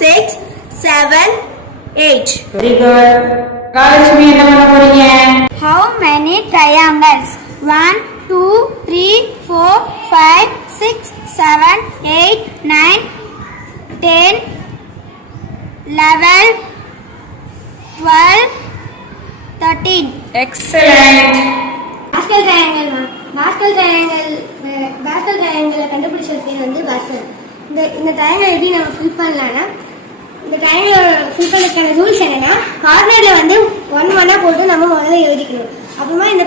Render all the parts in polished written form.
6, 7, 8. Very good. Kalashmi என்ன பண்ண போறீங்க? How many triangles? 1, 2, 3, 4, 5, 6, 7, 8, 9, 10, 11, 12, 13. Excellent. Pascal triangle ma'am. Pascal ட்ரையாங்கிளை கண்டுபிடிச்ச பேர் வந்து பாஸ்கல். இந்த ட்ரையாங்கிள் எப்படி நம்ம ஃபில் பண்ணலாம்னா, இந்த ட்ரையாங்கிளோட ஃபில் பண்ணுறதுக்கான ரூல்ஸ் என்னன்னா, கார்னரில் வந்து 1 1 போட்டு நம்ம முதல்ல எழுதிக்கணும். அப்புறமா இந்த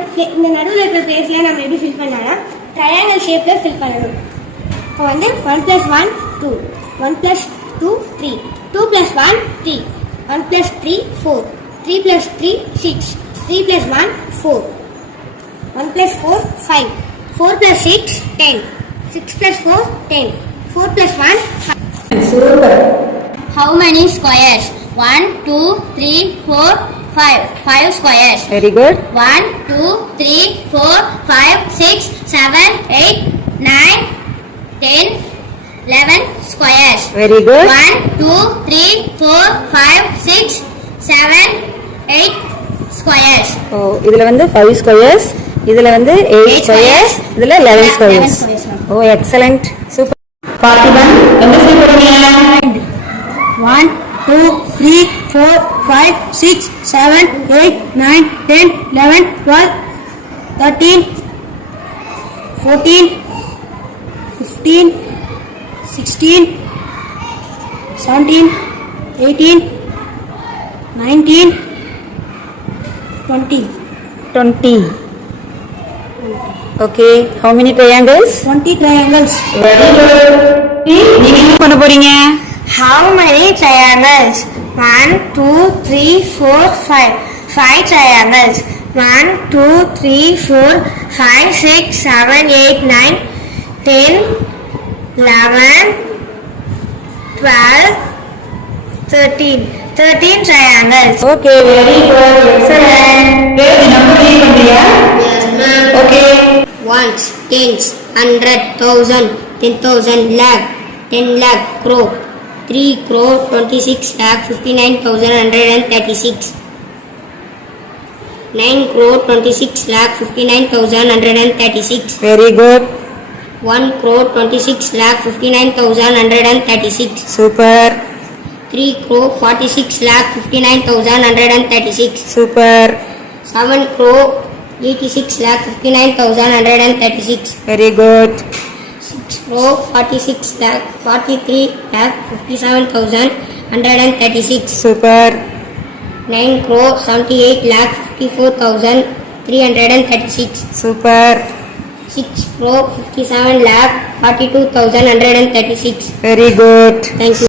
நடுவில் இருக்கிற பிளேஸ்ல நம்ம எப்படி ஃபில் பண்ணலாம்னா, ட்ரையாங்கிள் ஷேப்பில் ஃபில் பண்ணணும். இப்போ வந்து 1 + 1 2, 1 + 2 3, 2 + 1 3, 1 + 3 4, 3 + 3 6, 3 + 1 4, 1 + 4 5, 4 + 6 10, 6 + 4 10, 4 + 1 5. Super. How many squares? 1 2 3 4 5, 5 squares. Very good. 1 2 3 4 5 6 7 8 9 10 11 squares. Very good. 1 2 3 4 5 6 7 8 squares. Oh, இதுல வந்து 5 squares, இதுல வந்து 8 squares, இதுல 11 squares. Oh, excellent. Super. Parthiban என்ன செய்ய போறீங்க? 1, 2, 3, 4, 5, 6, 7, 8, 9, 10, 11, 12, 13, 14, 15, 16, 17, 18, 19, 20. 20. Okay, how many triangles? 20 triangles. Very good. நீங்க என்ன பண்ண போறீங்க? How many triangles? 1 2 3 4 5, 5 triangles. 1 2 3 4 5 6 7 8 9 10 11 12 13, 13 triangles. Okay, very good. Excellent. Okay, number read பண்றியா? Yes ma'am. Okay. Ones, tens, 100, 1000, 10,000, lakh, 10 lakh, crore, 3 crore, 26 lakh, 59,136. 9 crore, 26 lakh, 59,136. Very good. 1 crore, 26 lakh, 59,136. Super. 3 crore, 46 lakh, 59,136. Super. 7 crore, 86 lakh, 59,136. Very good. 6 crore, 46 lakh, 43 lakh, 57,136. Super. 9 crore, 78 lakh, 54,336. Super. 6 crore, 57 lakh, 42,136. Very good. Thank you.